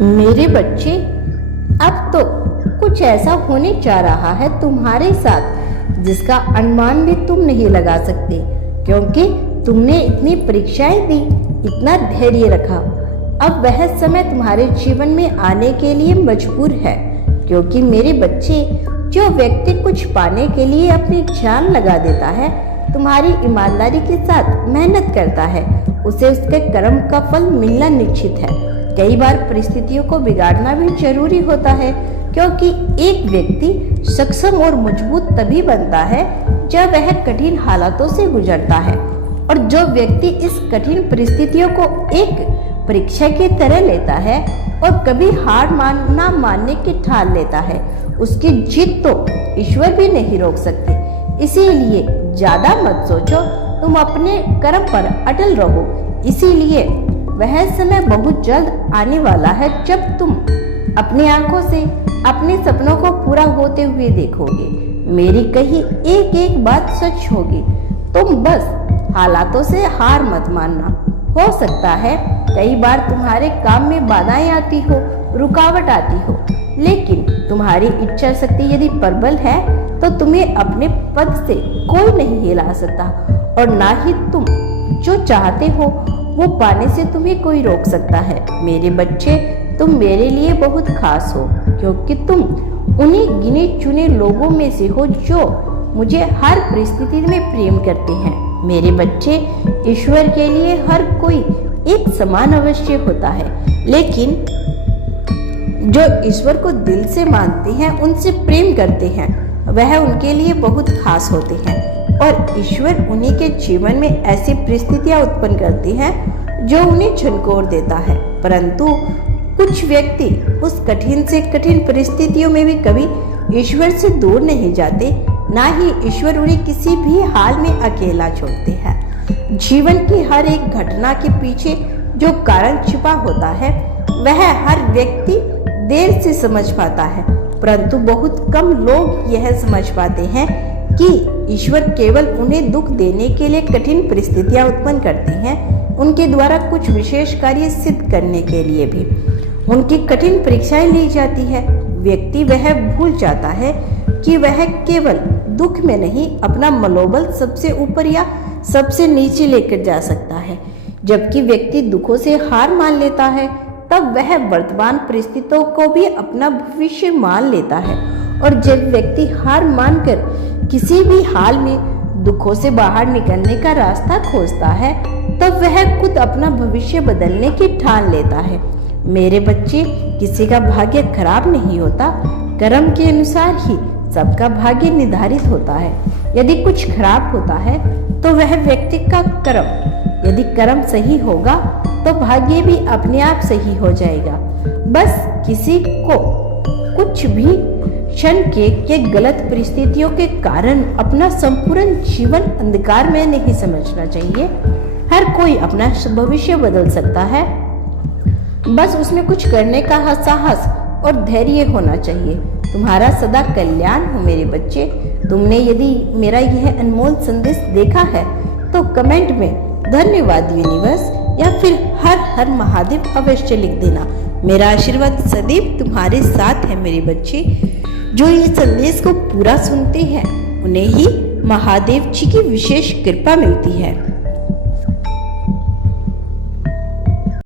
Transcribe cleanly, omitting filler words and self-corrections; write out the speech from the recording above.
मेरे बच्चे, अब तो कुछ ऐसा होने जा रहा है तुम्हारे साथ जिसका अनुमान भी तुम नहीं लगा सकते, क्योंकि तुमने इतनी परीक्षाएं दी, इतना धैर्य रखा। अब वह समय तुम्हारे जीवन में आने के लिए मजबूर है, क्योंकि मेरे बच्चे, जो व्यक्ति कुछ पाने के लिए अपनी जान लगा देता है, तुम्हारी ईमानदारी के साथ मेहनत करता है, उसे उसके कर्म का फल मिलना निश्चित है। कई बार परिस्थितियों को बिगाड़ना भी जरूरी होता है, क्योंकि एक व्यक्ति सक्षम और मजबूत तभी बनता है जब वह कठिन हालातों से गुजरता है। और जो व्यक्ति इस कठिन परिस्थितियों को एक परीक्षा की तरह लेता है और कभी हार ना मानने की ठान लेता है, उसकी जीत तो ईश्वर भी नहीं रोक सकते। इसीलिए ज्यादा मत सोचो, तुम अपने कर्म पर अटल रहो। इसीलिए वह समय बहुत जल्द आने वाला है जब तुम अपनी आंखों से अपने सपनों को पूरा होते हुए देखोगे। मेरी कही एक एक बात सच होगी। तुम बस हालातों से हार मत मानना। हो सकता है कई बार तुम्हारे काम में बाधाएं आती हो, रुकावट आती हो, लेकिन तुम्हारी इच्छा शक्ति यदि प्रबल है तो तुम्हें अपने पद से कोई नहीं हिला सकता, और ना ही तुम जो चाहते हो वो पाने से तुम्हें कोई रोक सकता है। मेरे बच्चे, तुम मेरे लिए बहुत खास हो, क्योंकि तुम उन्हीं गिने चुने लोगों में से हो जो मुझे हर परिस्थिति में प्रेम करते हैं। मेरे बच्चे, ईश्वर के लिए हर कोई एक समान अवश्य होता है, लेकिन जो ईश्वर को दिल से मानते हैं, उनसे प्रेम करते हैं, वह उनके लिए बहुत खास होते हैं। और ईश्वर उन्हीं के जीवन में ऐसी परिस्थितियां उत्पन्न करती हैं जो उन्हें झंकोर देता है। परंतु कुछ व्यक्ति उस कठिन से कठिन परिस्थितियों में भी कभी ईश्वर से दूर नहीं जाते, ना ही ईश्वर उन्हें किसी भी हाल में अकेला छोड़ते हैं। जीवन की हर एक घटना के पीछे जो कारण छिपा होता है, वह हर व्यक्ति देर से समझ पाता है, परंतु बहुत कम लोग यह समझ पाते हैं कि ईश्वर केवल उन्हें दुख देने के लिए कठिन परिस्थितियां उत्पन्न करते हैं, उनके द्वारा कुछ विशेष कार्य सिद्ध करने के लिए भी उनकी कठिन परीक्षाएं ली जाती है। व्यक्ति वह भूल जाता है कि वह केवल दुख में नहीं, अपना मनोबल सबसे ऊपर या सबसे नीचे लेकर जा सकता है। जबकि व्यक्ति दुखों से हार मान लेता है, तब वह वर्तमान परिस्थितियों को भी अपना भविष्य मान लेता है। और जब व्यक्ति हार मानकर किसी भी हाल में दुखों से बाहर निकलने का रास्ता खोजता है, तब वह खुद अपना भविष्य बदलने की ठान लेता है। मेरे बच्चे, किसी का भाग्य खराब नहीं होता, कर्म के अनुसार ही सबका भाग्य निर्धारित होता है। यदि कुछ खराब होता है तो वह व्यक्ति का कर्म, यदि कर्म सही होगा तो भाग्य भी अपने आप सही हो जाएगा। बस किसी को कुछ भी क्षण के गलत परिस्थितियों के कारण अपना संपूर्ण जीवन अंधकार में नहीं समझना चाहिए। हर कोई अपना भविष्य बदल सकता है, बस उसमें कुछ करने का साहस और धैर्य होना चाहिए। तुम्हारा सदा कल्याण हो मेरे बच्चे। तुमने यदि मेरा यह अनमोल संदेश देखा है तो कमेंट में धन्यवाद यूनिवर्स या फिर हर हर महादेव अवश्य लिख देना। मेरा आशीर्वाद सदैव तुम्हारे साथ है मेरे बच्चे। जो इस संदेश को पूरा सुनते हैं, उन्हें ही महादेव जी की विशेष कृपा मिलती है।